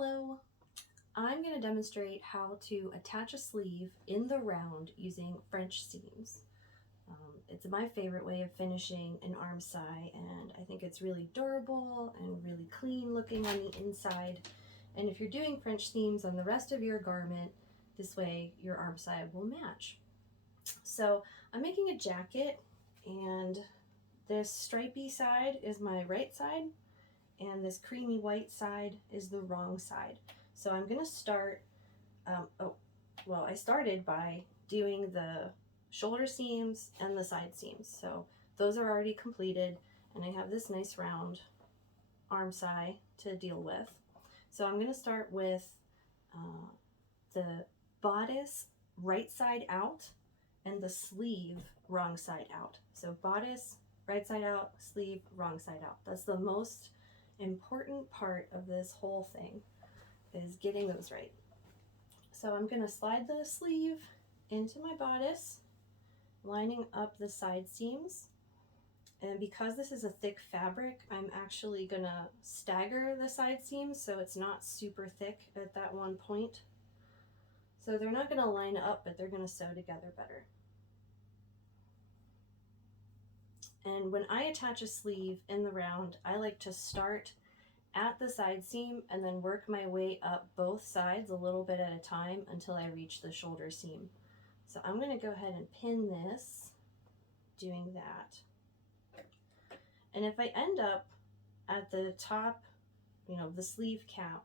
Hello! I'm going to demonstrate how to attach a sleeve in the round using French seams. It's my favorite way of finishing an armscye, and I think it's really durable and really clean looking on the inside. And if you're doing French seams on the rest of your garment, this way your armscye will match. So I'm making a jacket, and this stripy side is my right side, and this creamy white side is the wrong side. So I'm going to start, I started by doing the shoulder seams and the side seams. So those are already completed, and I have this nice round armscye to deal with. So I'm going to start with the bodice right side out and the sleeve wrong side out. So bodice right side out, sleeve wrong side out. That's the most important part of this whole thing, is getting those right. So I'm going to slide the sleeve into my bodice, lining up the side seams. And because this is a thick fabric, I'm actually going to stagger the side seams so it's not super thick at that one point. So they're not going to line up, but they're going to sew together better. And when I attach a sleeve in the round, I like to start at the side seam and then work my way up both sides a little bit at a time until I reach the shoulder seam. So I'm going to go ahead and pin this, doing that. And if I end up at the top, the sleeve cap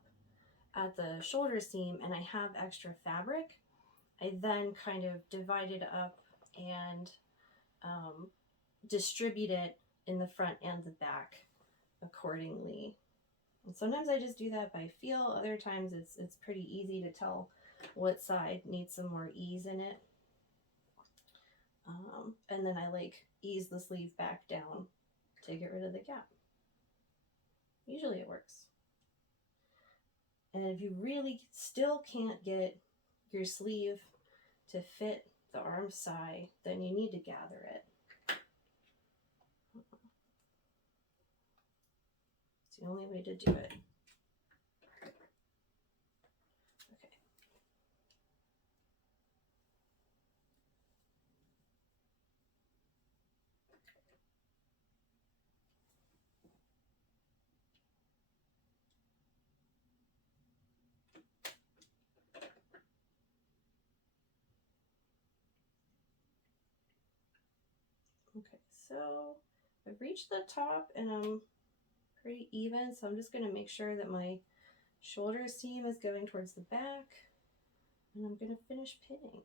at the shoulder seam and I have extra fabric, I then kind of divide it up and distribute it in the front and the back accordingly. And sometimes I just do that by feel. Other times it's pretty easy to tell what side needs some more ease in it. And then I ease the sleeve back down to get rid of the gap. Usually it works. And if you really still can't get your sleeve to fit the armscye, then you need to gather it. It's the only way to do it. Okay, so I've reached the top and I'm pretty even, so I'm just going to make sure that my shoulder seam is going towards the back, and I'm going to finish pinning.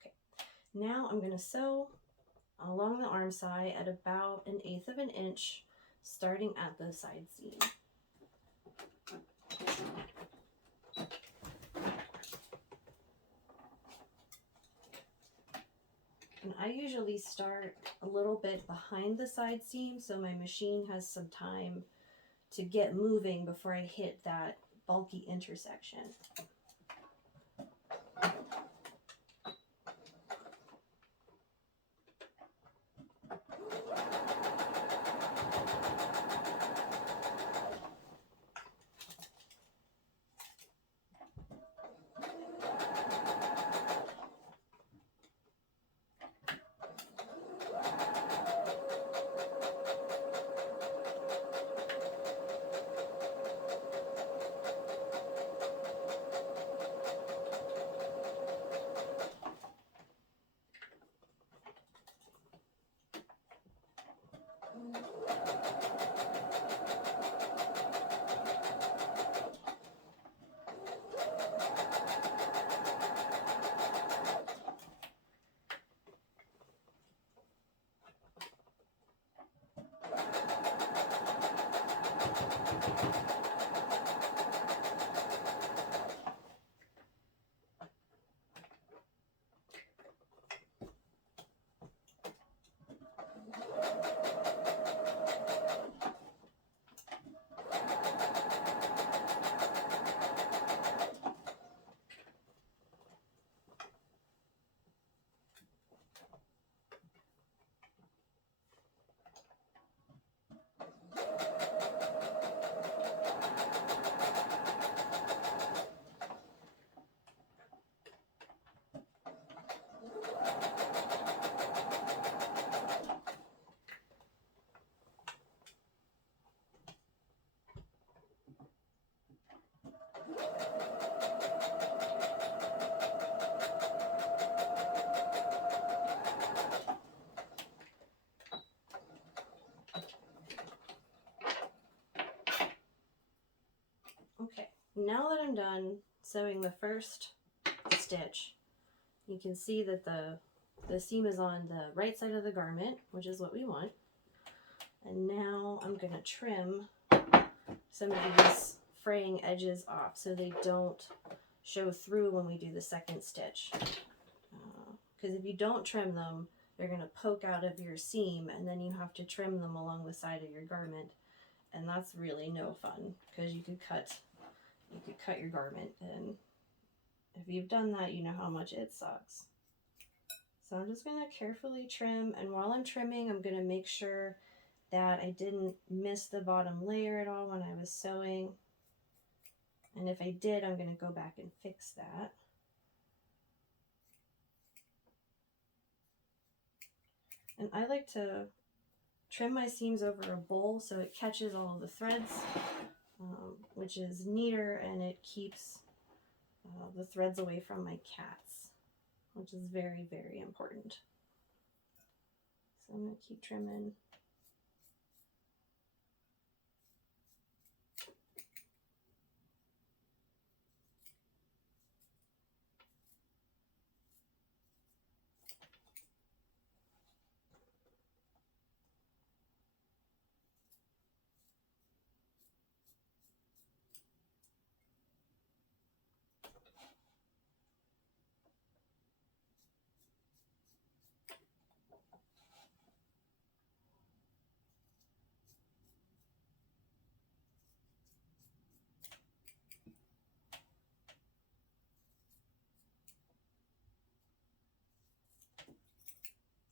Okay, now I'm going to sew along the armscye at about 1/8 of an inch, starting at the side seam. And I usually start a little bit behind the side seam so my machine has some time to get moving before I hit that bulky intersection. Okay, now that I'm done sewing the first stitch, you can see that the seam is on the right side of the garment, which is what we want. And now I'm going to trim some of these fraying edges off so they don't show through when we do the second stitch. Because if you don't trim them, they're going to poke out of your seam, and then you have to trim them along the side of your garment, and that's really no fun because you could cut your garment, and if you've done that, you know how much it sucks. So I'm just going to carefully trim, and while I'm trimming, I'm going to make sure that I didn't miss the bottom layer at all when I was sewing. And if I did, I'm going to go back and fix that. And I like to trim my seams over a bowl so it catches all of the threads, which is neater, and it keeps the threads away from my cats, which is very, very important. So I'm going to keep trimming.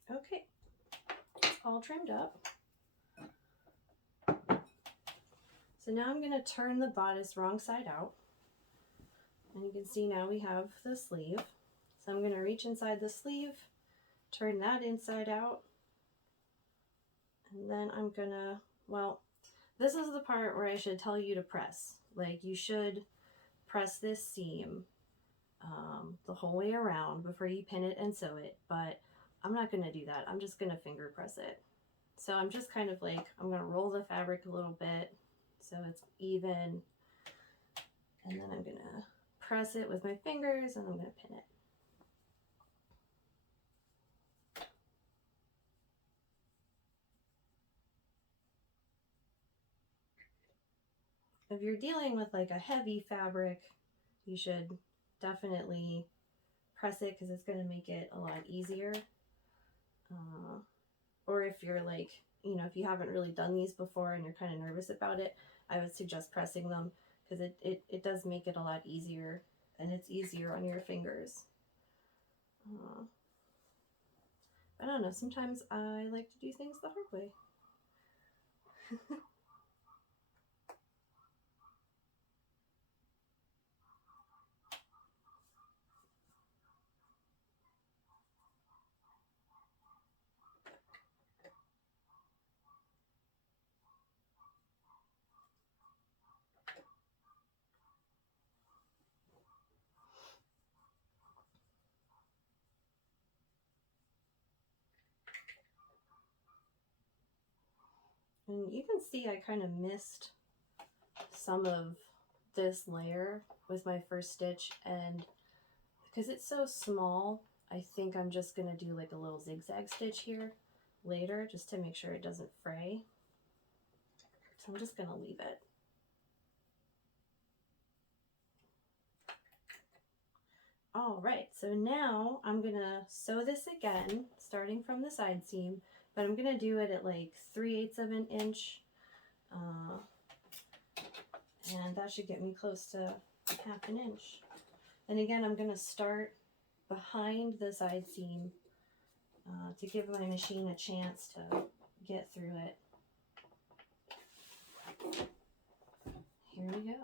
Okay, all trimmed up. So now I'm going to turn the bodice wrong side out. And you can see now we have the sleeve. So I'm going to reach inside the sleeve, turn that inside out, and then I'm going to, well, this is the part where I should tell you to press. Like, you should press this seam the whole way around before you pin it and sew it, but I'm not going to do that. I'm just going to finger press it. So I'm just kind of like, I'm going to roll the fabric a little bit so it's even, and then I'm going to press it with my fingers, and I'm going to pin it. If you're dealing with like a heavy fabric, you should definitely press it because it's going to make it a lot easier. Or if you're like, you know, if you haven't really done these before and you're kind of nervous about it, I would suggest pressing them because it does make it a lot easier, and it's easier on your fingers. I don't know, sometimes I like to do things the hard way. And you can see I kind of missed some of this layer with my first stitch, and because it's so small, I think I'm just going to do like a little zigzag stitch here later just to make sure it doesn't fray. So I'm just going to leave it. All right, so now I'm going to sew this again, starting from the side seam, but I'm going to do it at like 3/8 of an inch. And that should get me close to 1/2 inch. And again, I'm going to start behind the side seam to give my machine a chance to get through it. Here we go.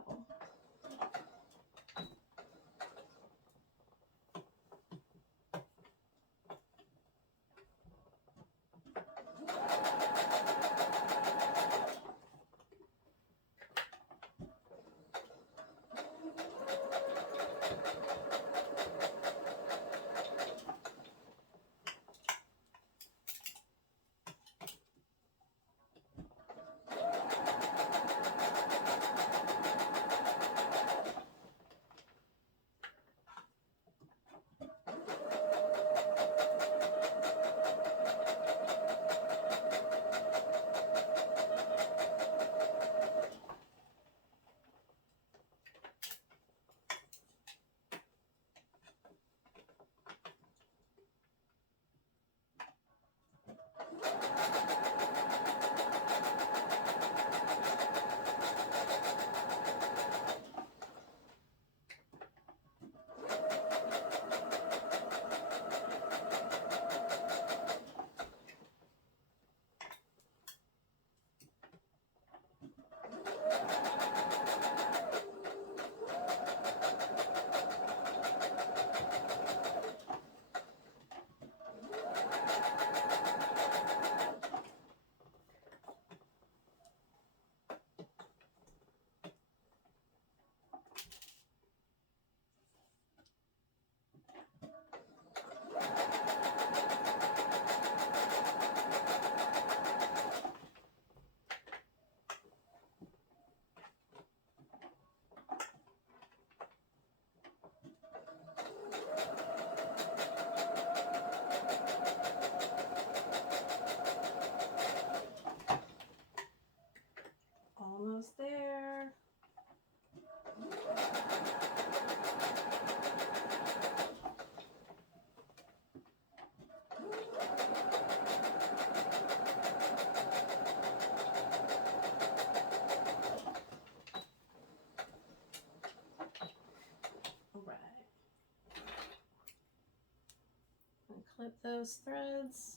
clip those threads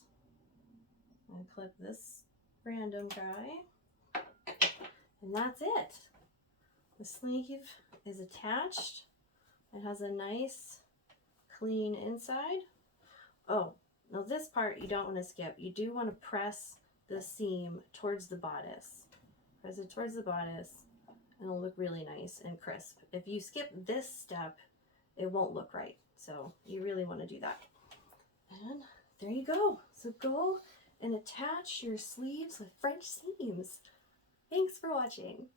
and clip this random guy. And that's it. The sleeve is attached. It has a nice clean inside. Oh, now this part you don't want to skip. You do want to press the seam towards the bodice. Press it towards the bodice and it'll look really nice and crisp. If you skip this step, it won't look right. So you really want to do that. And there you go. So go and attach your sleeves with French seams. Thanks for watching.